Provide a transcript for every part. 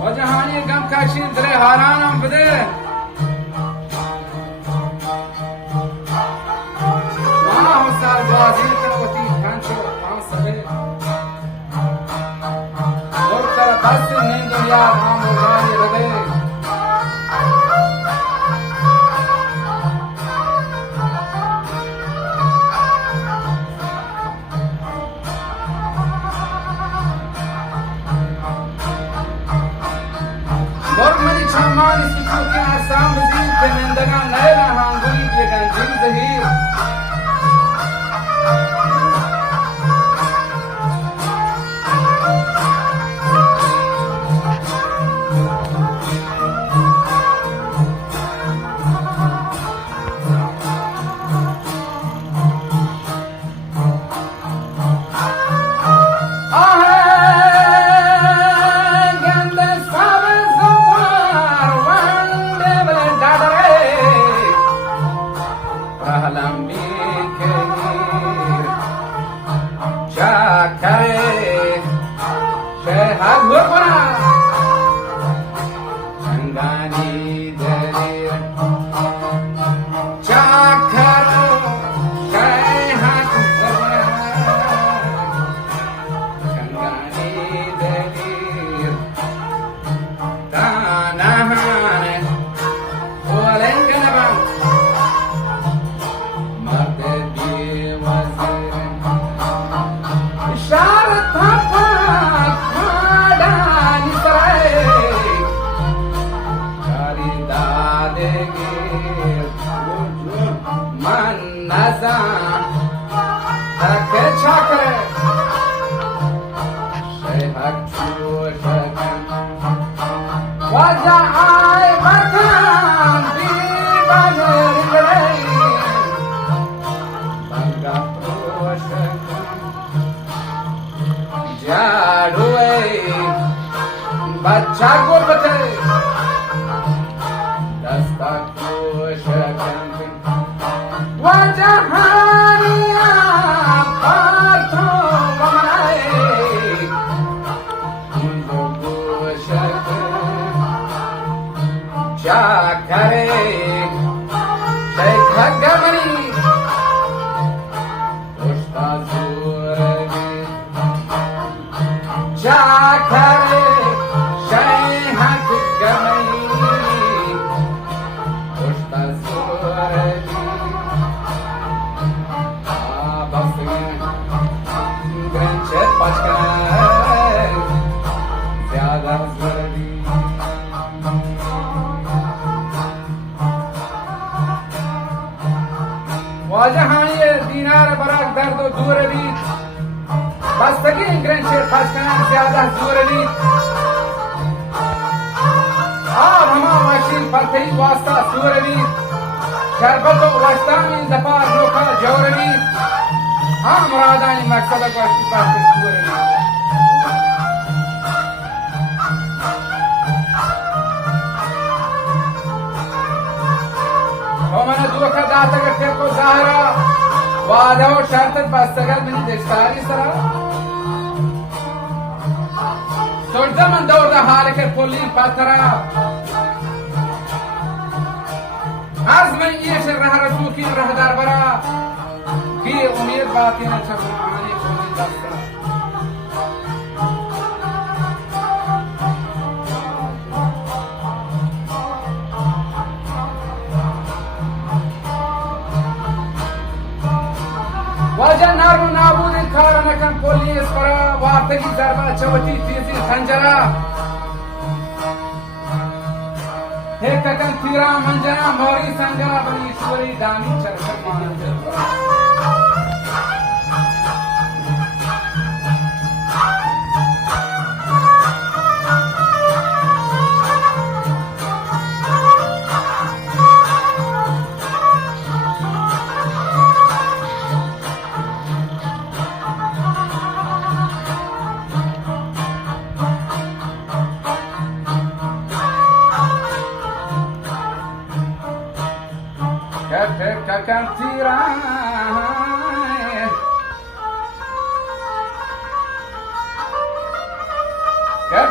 وجهاني قم كاشين دري هارانم بده ما هو صار بازين تروتي كانشو كان سبه اور تر بس نين دنيا هم وجاني رده Mormani chamani suchuki asam bzi penendaga naira hangui yegan jin zahir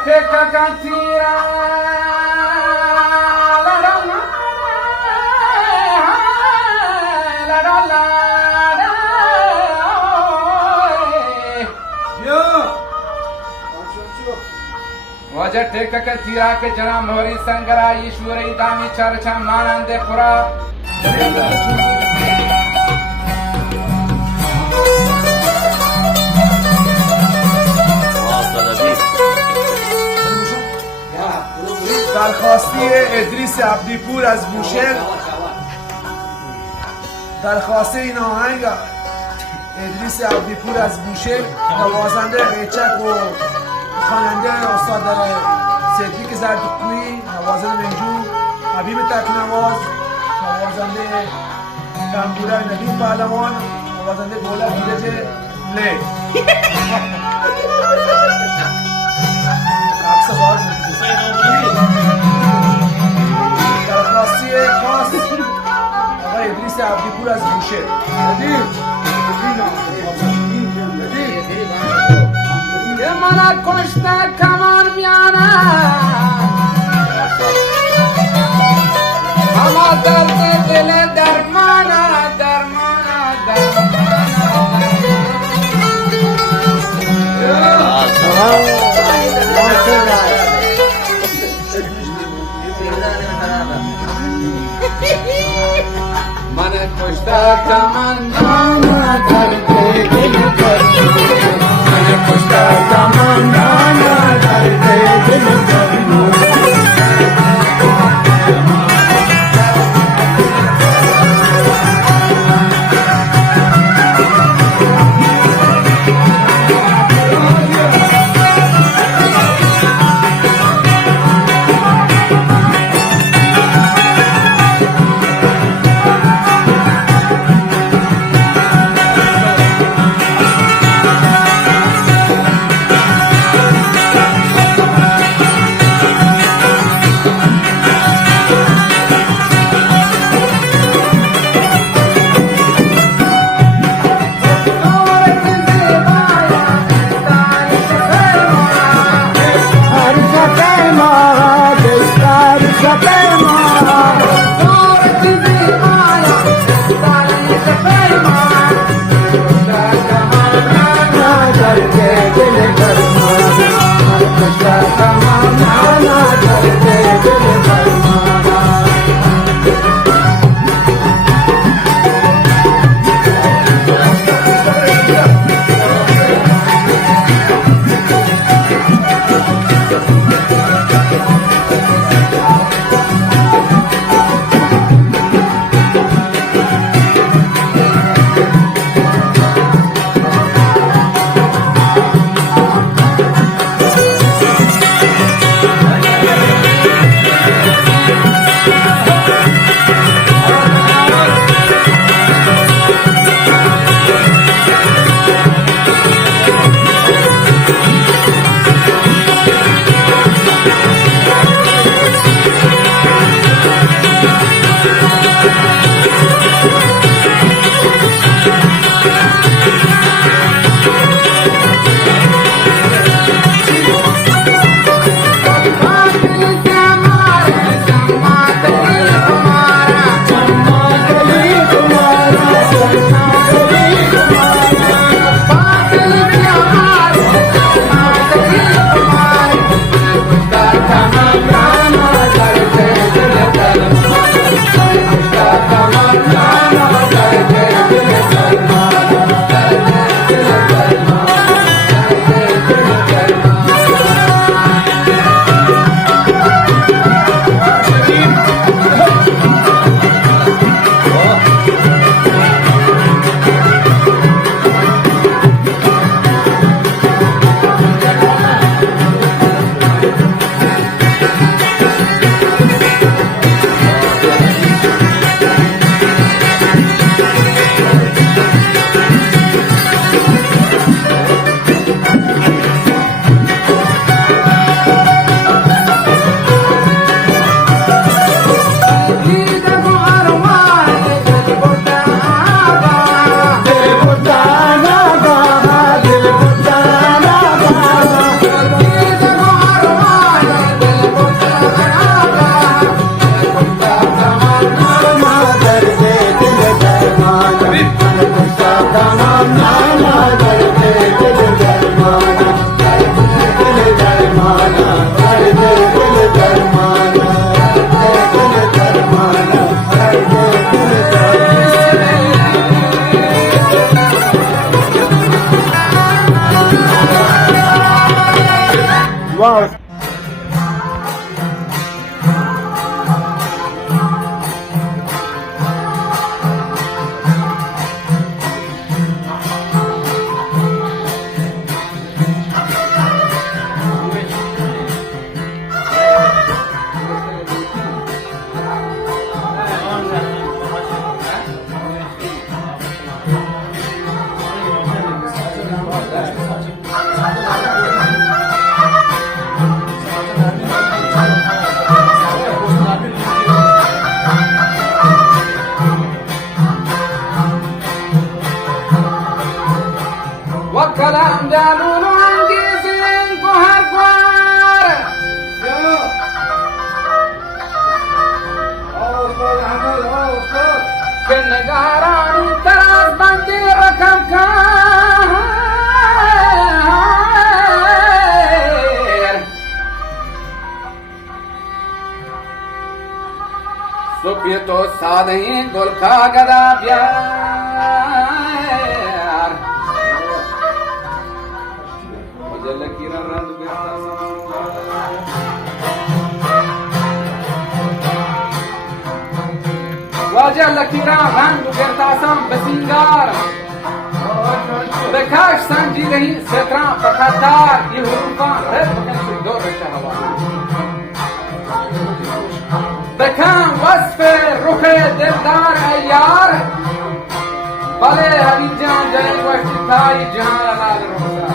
टेका का तीरा वजह टेक के तीरा के जना मोहरी संगरा ईश्वरी दामी चर्चा मानंदे पुरा درخواستی ادریس عبدیپور از بوشهر، درخواست این آهنگ ادریس عبدیپور از بوشهر، نوازنده قیچک و خواننده استاد صدیق زردکویی، نوازنده منجور حبیب تکنواز، نوازنده تنبوره ندیم پهلوان، نوازنده گوله بیرج لی عکس بار درخواستی خاص آقای ادریس عبدیپور از بوشهر. ये मना कुश्ता कमान म्याना हम दर्द दिल दरमाना दरमाना मन कुश्ता कमान म्याना दर्द दिल कुश्ता तमन्ना दर्द दिल तमाम नाना दर्दे दिल दरमाना दिल दरमाना दर्दे दिल दरमाना दिल दरमाना दर्दे दिल दरमाना वाह وكلام جانون وانجيزين كوهر كوار كنقاراني تراز بندي ركم كار سبيتو سادين گل کا گدا پیار وجل كيرا رند وجل كيرا رند برتاسم بسنگار بکاش سنجی رہی ستران بخطار یہ حروفان رد بکن سے دور شہوا بکن وصف رخ دلدار ایار بلے حبیب جان جائیں وقت تھائی جہاں لال روزہ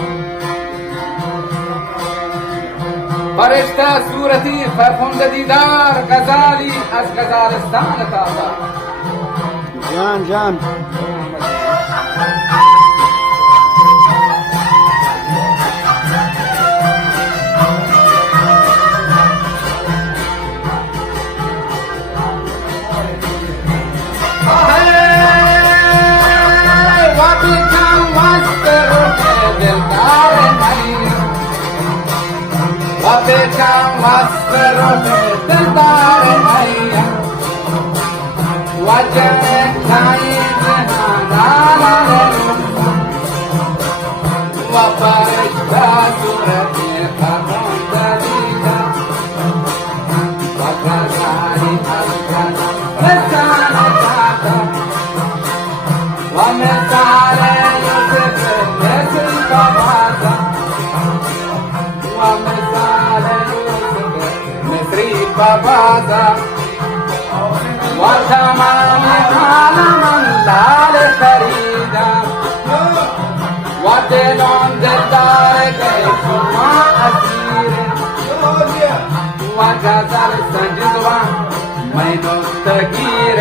فرشتہ صورتی فرخند دیدار غزالی از غزالستان تازہ جان جان Beckham Maspero Dildar Maya Wajah Kain Hanala Waparishta Surati Khamon Dalida Wakazari Alkana Resana Tata Wamesare Yusuf Nesri Kabata Wamesare Nesri Babada وتمام عالما لال فريدا ودلون دلدار كيفما أسير وجزر سجدوا ميدو تغيير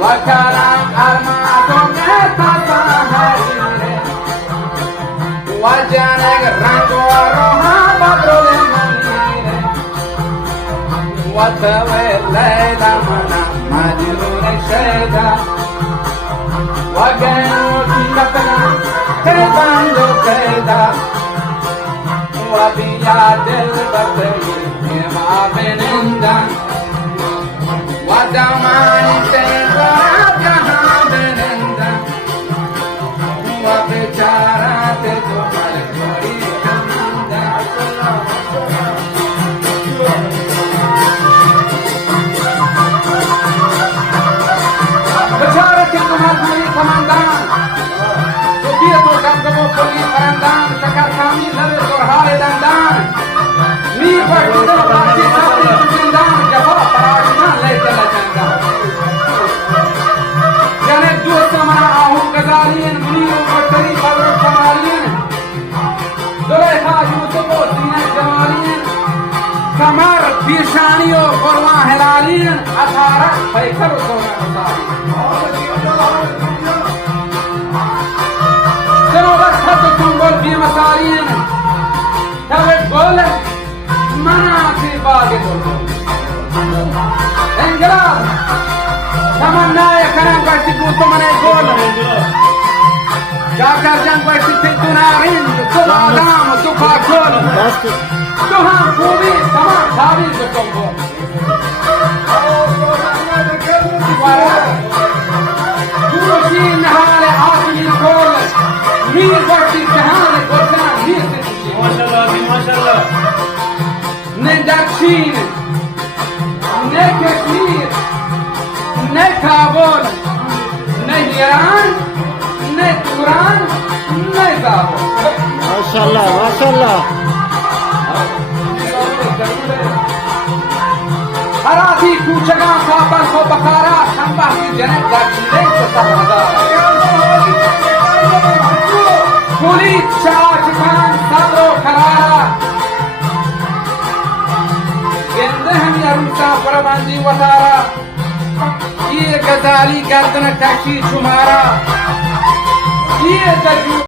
وكرم أرماتهم يتساهرين وجنك رنگ وروها بدر المنير وتوليت منا مجنون الشيدا وكانوا في كفنا كيدان كيدا وبياد البطيء ما بنندا وزمان تنقى جهان بنندا وبشارات جمال مريد مندا بشارة الجمال مريد كماندان سوفيتو كمكمو كلي فرندان شكر كامي لبه سرهاي دندان مير وحيدو باقي سابي زندان جفا فراشنا ليت لجندان جنك دو سمنا آهو غزالين منير وشتري قبر الكمالين زليخا يوسف وزينة جمالين كمر بيشاني وقروان هلالين أثارة فيكر وزونا أثارين جنوبت خط تنبول في مسالين تبت قول مناطي باقي دول انقلاب تمنا يكرم قرتي قوتو من قول باکر جنگ باشی که دو نارین دو بادام دو کاکل دست دو هم خوبی تمام تعویض بکن کن گروشی نهال آسمی کل میر باشی جهان گلزن میر سیدی ماشاءالله نه در چین نه کشمیر نه کابل نه ایران نه توران نه زابل ماشاءالله ماشاءالله هراتی کوچگان کابل و بخارا شنبه جنگ در چیره ستر هزار پولیس شاچکان صبر و قرارا گنده همی عروسا پرماندی و تارا یہ غزالی گردن کشی شمارا یہ دجو